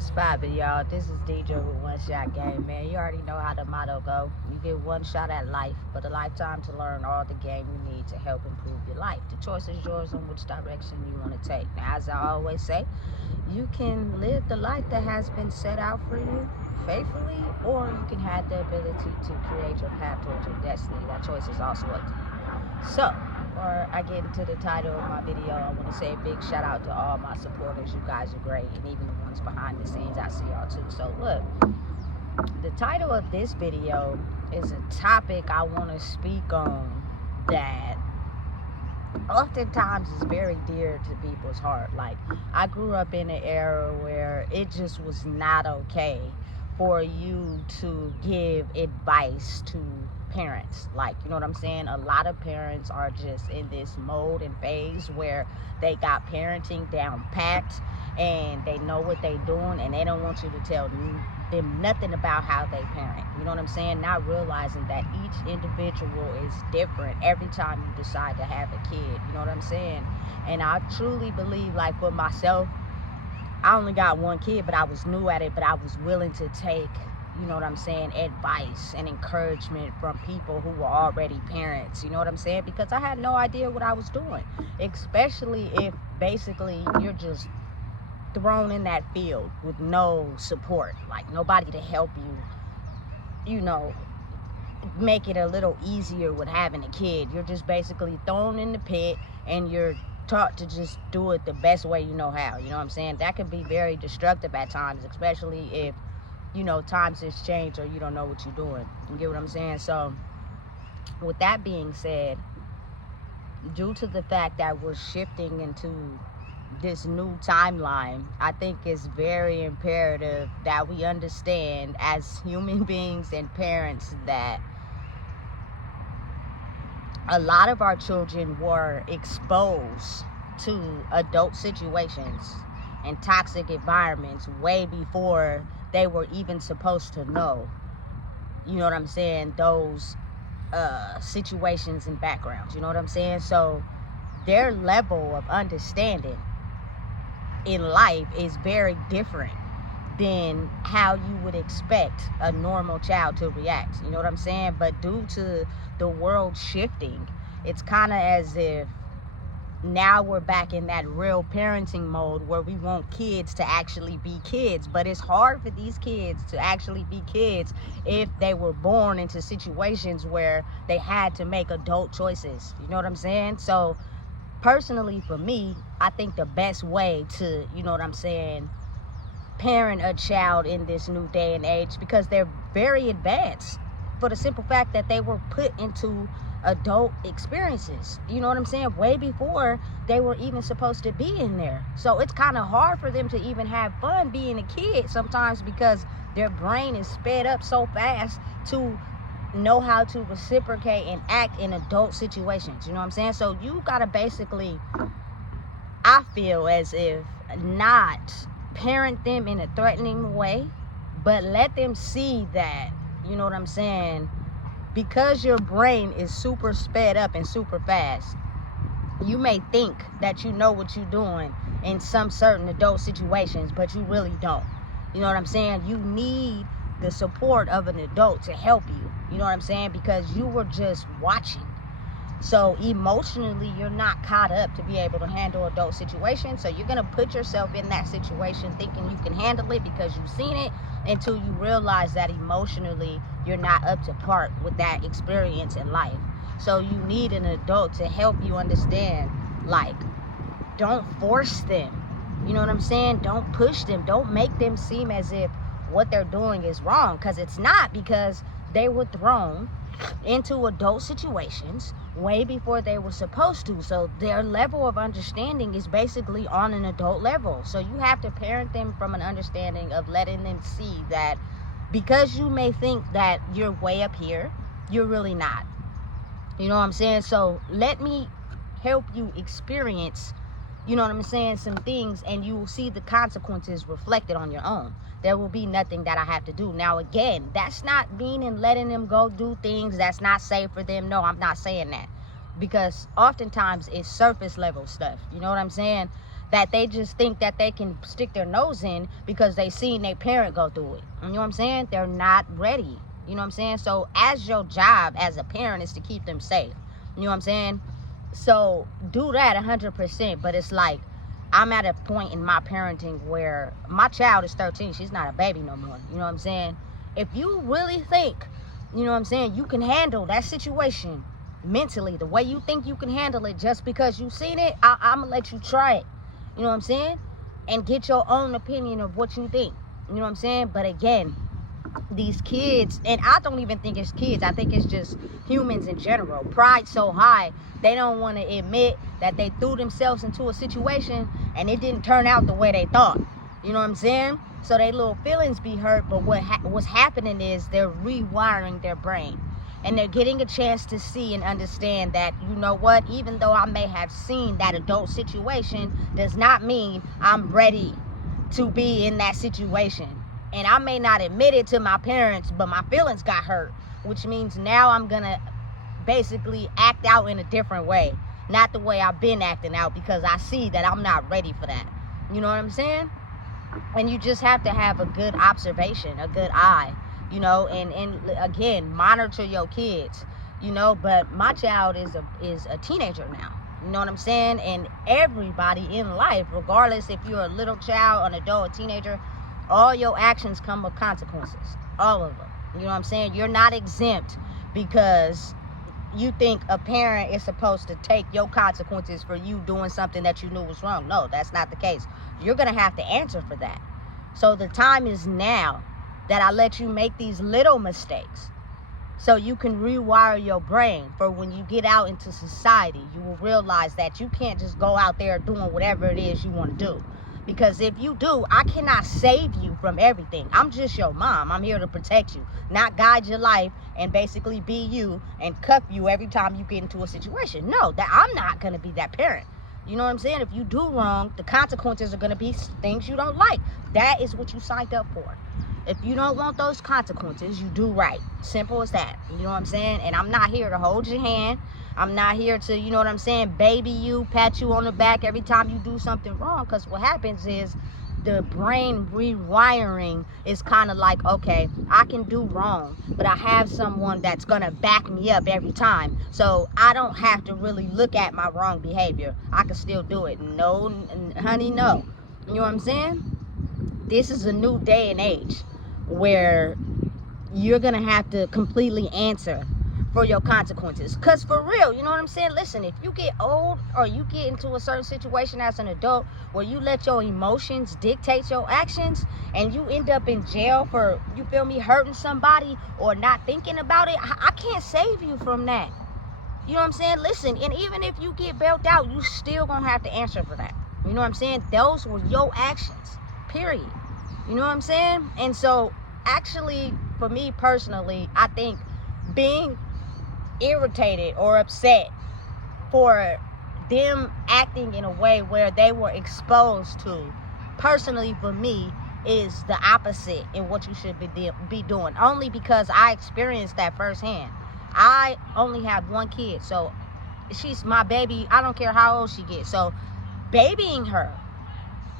What's poppin', y'all? This is DJ with One Shot Game, man. You already know how the motto go. You get one shot at life, but a lifetime to learn all the game you need to help improve your life. The choice is yours on which direction you want to take. Now, as I always say, you can live the life that has been set out for you faithfully, or you can have the ability to create your path towards your destiny. That choice is also up to you. So, before I get into the title of my video, I want to say a big shout out to all my supporters. You guys are great, and even the ones behind the scenes, I see y'all too. So look, the title of this video is a topic I want to speak on that oftentimes is very dear to people's heart. Like, I grew up in an era where it just was not okay for you to give advice to parents. Like, you know what I'm saying? A lot of parents are just in this mode and phase where they got parenting down packed and they know what they doing, and they don't want you to tell them nothing about how they parent. You know what I'm saying? Not realizing that each individual is different every time you decide to have a kid. You know what I'm saying? And I truly believe, like, for myself, I only got one kid, but I was new at it, but I was willing to take, you know what I'm saying, advice and encouragement from people who were already parents. You know what I'm saying? Because I had no idea what I was doing, especially if basically you're just thrown in that field with no support, like nobody to help you, you know, make it a little easier with having a kid. You're just basically thrown in the pit and you're taught to just do it the best way you know how. You know what I'm saying? That can be very destructive at times, especially if, you know, times has changed or you don't know what you're doing. You get what I'm saying? So with that being said, due to the fact that we're shifting into this new timeline, I think it's very imperative that we understand as human beings and parents that a lot of our children were exposed to adult situations and toxic environments way before they were even supposed to know, you know what I'm saying, those situations and backgrounds. You know what I'm saying? So their level of understanding in life is very different than how you would expect a normal child to react. You know what I'm saying? But due to the world shifting, it's kind of as if now we're back in that real parenting mode where we want kids to actually be kids. But it's hard for these kids to actually be kids if they were born into situations where they had to make adult choices. You know what I'm saying? So personally, for me, I think the best way to, you know what I'm saying, parent a child in this new day and age, because they're very advanced for the simple fact that they were put into adult experiences, you know what I'm saying, way before they were even supposed to be in there. So it's kind of hard for them to even have fun being a kid sometimes, because their brain is sped up so fast to know how to reciprocate and act in adult situations. You know what I'm saying? So you gotta basically, I feel as if, not parent them in a threatening way, but let them see that, you know what I'm saying, because your brain is super sped up and super fast, you may think that you know what you're doing in some certain adult situations, but you really don't. You know what I'm saying? You need the support of an adult to help you. You know what I'm saying? Because you were just watching. So emotionally, you're not caught up to be able to handle adult situations. So you're going to put yourself in that situation thinking you can handle it because you've seen it, until you realize that emotionally you're not up to par with that experience in life. So you need an adult to help you understand, like, don't force them. You know what I'm saying? Don't push them. Don't make them seem as if what they're doing is wrong, because it's not, because they were thrown into adult situations way before they were supposed to. So their level of understanding is basically on an adult level. So you have to parent them from an understanding of letting them see that because you may think that you're way up here, you're really not. You know what I'm saying? So let me help you experience, you know what I'm saying, some things, and you will see the consequences reflected on your own. There will be nothing that I have to do. Now, again, that's not meaning letting them go do things that's not safe for them. No, I'm not saying that, because oftentimes it's surface level stuff. You know what I'm saying? that they just think that they can stick their nose in because they seen their parent go through it. You know what I'm saying? They're not ready. You know what I'm saying? So as your job as a parent is to keep them safe. You know what I'm saying? So do that 100%. But it's like, I'm at a point in my parenting where my child is 13. She's not a baby no more. You know what I'm saying? If you really think, you know what I'm saying, you can handle that situation mentally the way you think you can handle it just because you've seen it, I'm going to let you try it. You know what I'm saying? And get your own opinion of what you think. You know what I'm saying? But again, these kids, and I don't even think it's kids, I think it's just humans in general, pride so high they don't want to admit that they threw themselves into a situation and it didn't turn out the way they thought. You know what I'm saying? So they little feelings be hurt, but what's happening is they're rewiring their brain, and they're getting a chance to see and understand that, you know what, even though I may have seen that adult situation, does not mean I'm ready to be in that situation. And I may not admit it to my parents, but my feelings got hurt, which means now I'm going to basically act out in a different way. Not the way I've been acting out, because I see that I'm not ready for that. You know what I'm saying? And you just have to have a good observation, a good eye, you know, and again, monitor your kids, you know. But my child is a teenager now. You know what I'm saying? And everybody in life, regardless if you're a little child, an adult, a teenager, all your actions come with consequences. All of them. You know what I'm saying? You're not exempt because you think a parent is supposed to take your consequences for you doing something that you knew was wrong. No, that's not the case. You're going to have to answer for that. So the time is now that I let you make these little mistakes so you can rewire your brain for when you get out into society. You will realize that you can't just go out there doing whatever it is you want to do. Because if you do, I cannot save you from everything. I'm just your mom. I'm here to protect you, not guide your life and basically be you and cuff you every time you get into a situation. No, that I'm not going to be that parent. You know what I'm saying? If you do wrong, the consequences are going to be things you don't like. That is what you signed up for. If you don't want those consequences, you do right. Simple as that. You know what I'm saying? And I'm not here to hold your hand. I'm not here to, you know what I'm saying, baby you, pat you on the back every time you do something wrong. Because what happens is the brain rewiring is kind of like, okay, I can do wrong, but I have someone that's going to back me up every time. So I don't have to really look at my wrong behavior. I can still do it. No, honey, no. You know what I'm saying? This is a new day and age where you're going to have to completely answer for your consequences. Because for real, you know what I'm saying? Listen, if you get old or you get into a certain situation as an adult where you let your emotions dictate your actions and you end up in jail for, you feel me, hurting somebody or not thinking about it, I can't save you from that. You know what I'm saying? Listen, and even if you get bailed out, you still gonna have to answer for that. You know what I'm saying? Those were your actions, period. You know what I'm saying? And so actually, for me personally, I think being irritated or upset for them acting in a way where they were exposed to, personally for me, is the opposite in what you should be doing. Only because I experienced that firsthand. I only have one kid, so she's my baby. I don't care how old she gets. So babying her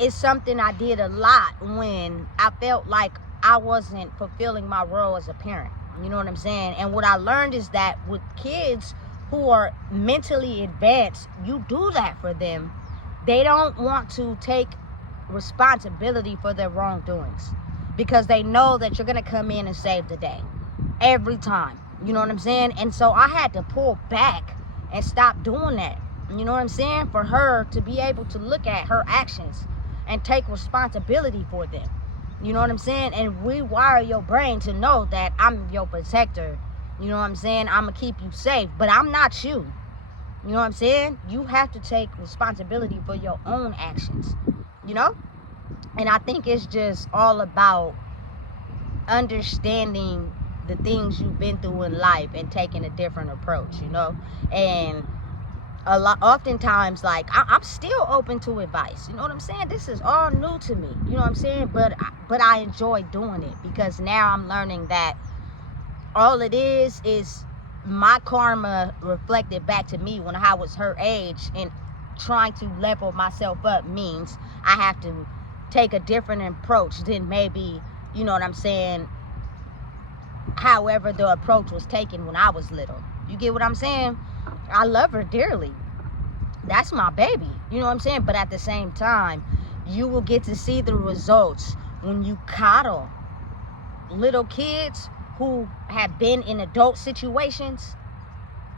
is something I did a lot when I felt like I wasn't fulfilling my role as a parent. You know what I'm saying? And what I learned is that with kids who are mentally advanced, you do that for them. They don't want to take responsibility for their wrongdoings because they know that you're going to come in and save the day every time. You know what I'm saying? And so I had to pull back and stop doing that. You know what I'm saying? For her to be able to look at her actions and take responsibility for them. You know what I'm saying? And rewire your brain to know that I'm your protector. You know what I'm saying? I'm going to keep you safe, but I'm not you. You know what I'm saying? You have to take responsibility for your own actions, you know? And I think it's just all about understanding the things you've been through in life and taking a different approach, you know? And oftentimes, like, I'm still open to advice. You know what I'm saying? This is all new to me. You know what I'm saying? But I enjoy doing it because now I'm learning that all it is my karma reflected back to me when I was her age, and trying to level myself up means I have to take a different approach than maybe, you know what I'm saying, however the approach was taken when I was little. You get what I'm saying? I love her dearly. That's my baby. You know what I'm saying? But at the same time, you will get to see the results when you coddle little kids who have been in adult situations,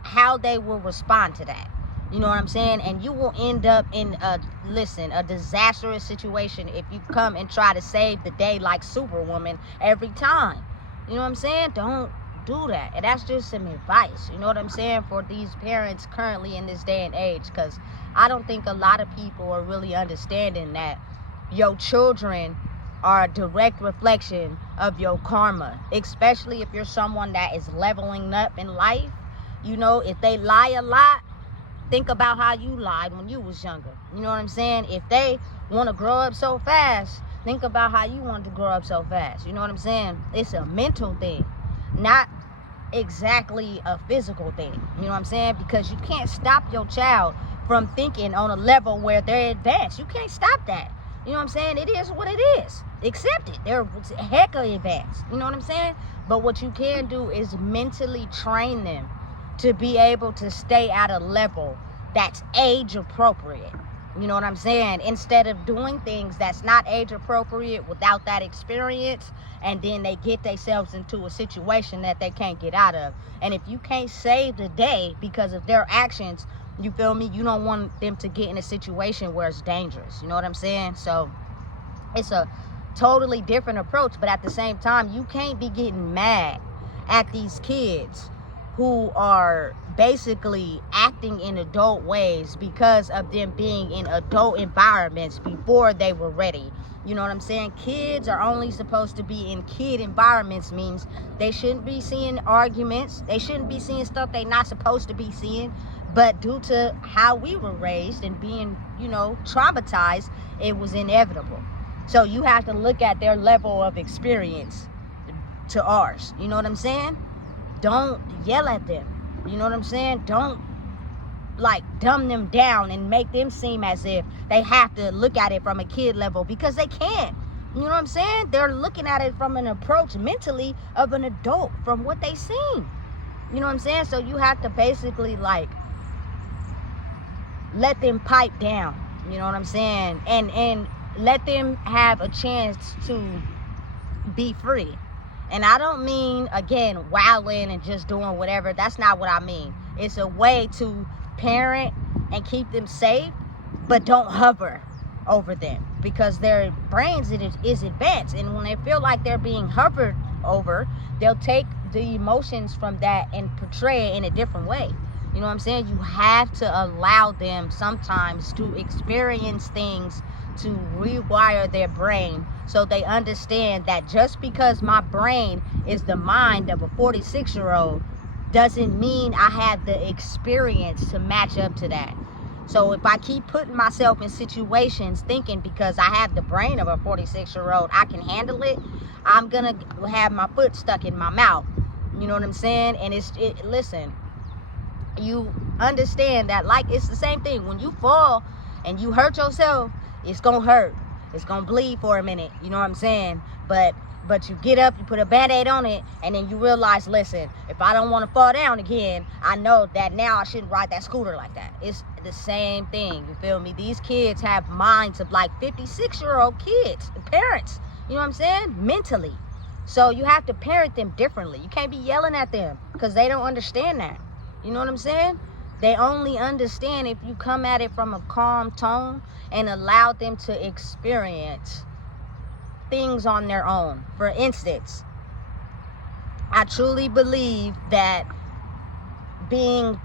how they will respond to that. You know what I'm saying? And you will end up in a disastrous situation if you come and try to save the day like Superwoman every time. You know what I'm saying? Don't do that. And that's just some advice, you know what I'm saying, for these parents currently in this day and age, because I don't think a lot of people are really understanding that your children are a direct reflection of your karma, especially if you're someone that is leveling up in life. You know, if they lie a lot, think about how you lied when you was younger. You know what I'm saying? If they want to grow up so fast, think about how you wanted to grow up so fast. You know what I'm saying? It's a mental thing, not exactly a physical thing. You know what I'm saying? Because you can't stop your child from thinking on a level where they're advanced. You can't stop that. You know what I'm saying? It is what it is. Accept it. They're heck of advanced. You know what I'm saying? But what you can do is mentally train them to be able to stay at a level that's age appropriate. You know what I'm saying? Instead of doing things that's not age appropriate without that experience, and then they get themselves into a situation that they can't get out of. And if you can't save the day because of their actions, you feel me? You don't want them to get in a situation where it's dangerous. You know what I'm saying? So it's a totally different approach. But at the same time, you can't be getting mad at these kids who are basically acting in adult ways because of them being in adult environments before they were ready. You know what I'm saying? Kids are only supposed to be in kid environments, means they shouldn't be seeing arguments. They shouldn't be seeing stuff they're not supposed to be seeing. But due to how we were raised and being, you know, traumatized, it was inevitable. So you have to look at their level of experience to ours. You know what I'm saying? Don't yell at them. You know what I'm saying? Don't like dumb them down and make them seem as if they have to look at it from a kid level, because they can't. You know what I'm saying? They're looking at it from an approach mentally of an adult from what they seen. You know what I'm saying? So you have to basically like let them pipe down. You know what I'm saying? And let them have a chance to be free. And I don't mean, again, wilding and just doing whatever. That's not what I mean. It's a way to parent and keep them safe, but don't hover over them, because their brains is advanced. And when they feel like they're being hovered over, they'll take the emotions from that and portray it in a different way. You know what I'm saying? You have to allow them sometimes to experience things to rewire their brain, so they understand that just because my brain is the mind of a 46-year-old doesn't mean I have the experience to match up to that. So if I keep putting myself in situations thinking because I have the brain of a 46-year-old, I can handle it, I'm gonna have my foot stuck in my mouth. You know what I'm saying? And listen, you understand that, like, it's the same thing. When you fall and you hurt yourself, it's gonna hurt. It's gonna bleed for a minute. You know what I'm saying? But you get up, you put a band-aid on it, and then you realize, listen, if I don't want to fall down again, I know that now I shouldn't ride that scooter like that. It's the same thing. You feel me? These kids have minds of like 56-year-old kids, parents. You know what I'm saying? Mentally. So you have to parent them differently. You can't be yelling at them because they don't understand that. You know what I'm saying? They only understand if you come at it from a calm tone and allow them to experience things on their own. For instance, I truly believe that being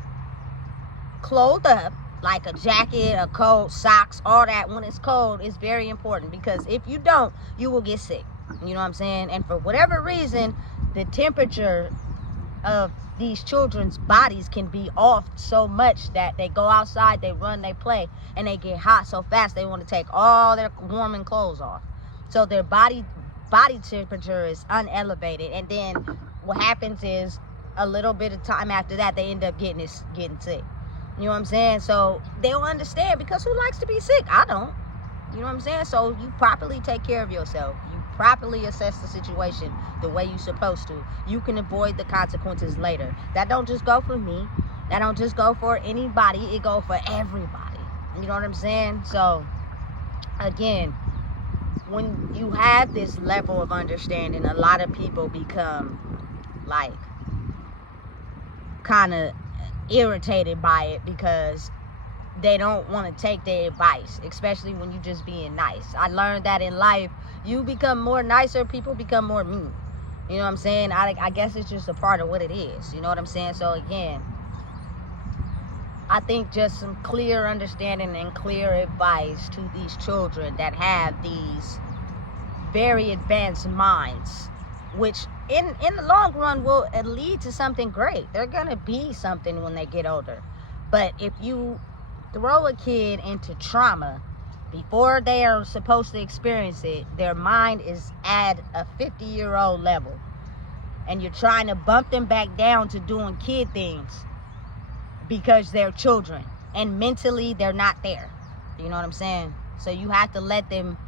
clothed up, like a jacket, a coat, socks, all that when it's cold is very important, because if you don't, you will get sick. You know what I'm saying? And for whatever reason, the temperature of these children's bodies can be off so much that they go outside, they run, they play, and they get hot so fast they want to take all their warming clothes off. So their body temperature is unelevated, and then what happens is a little bit of time after that they end up getting sick. You know what I'm saying? So they'll understand, because who likes to be sick? I don't. You know what I'm saying? So you properly take care of yourself. You properly assess the situation the way you're supposed to. You can avoid the consequences later. That don't just go for me. That don't just go for anybody. It go for everybody. You know what I'm saying? So again, when you have this level of understanding, a lot of people become like kind of irritated by it, because they don't want to take their advice, especially when you just being nice. I learned that in life, you become more nicer, people become more mean. You know what I'm saying? I guess it's just a part of what it is. You know what I'm saying? So again, I think just some clear understanding and clear advice to these children that have these very advanced minds, which in the long run will lead to something great. They're gonna be something when they get older. But if you throw a kid into trauma before they are supposed to experience it, their mind is at a 50-year-old level, and you're trying to bump them back down to doing kid things because they're children and mentally they're not there. You know what I'm saying? So you have to let them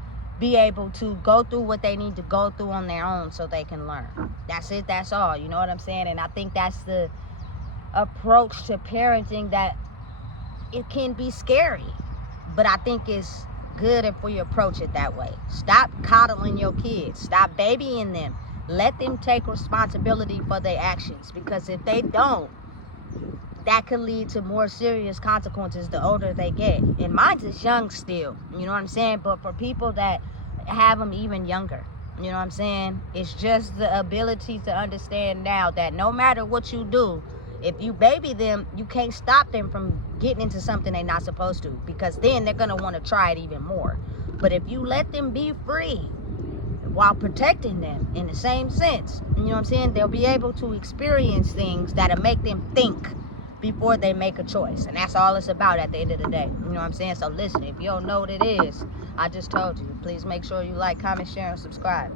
be able to go through what they need to go through on their own so they can learn. That's it. That's all. You know what I'm saying? And I think that's the approach to parenting, that it can be scary, but I think it's good if we approach it that way. Stop coddling your kids. Stop babying them. Let them take responsibility for their actions, because if they don't, that could lead to more serious consequences the older they get. And mine's is young still, you know what I'm saying? But for people that have them even younger, you know what I'm saying? It's just the ability to understand now that no matter what you do, if you baby them, you can't stop them from getting into something they're not supposed to, because then they're going to want to try it even more. But if you let them be free while protecting them in the same sense, you know what I'm saying, they'll be able to experience things that'll make them think before they make a choice. And that's all it's about at the end of the day. You know what I'm saying? So listen, if you don't know what it is, I just told you. Please make sure you like, comment, share, and subscribe.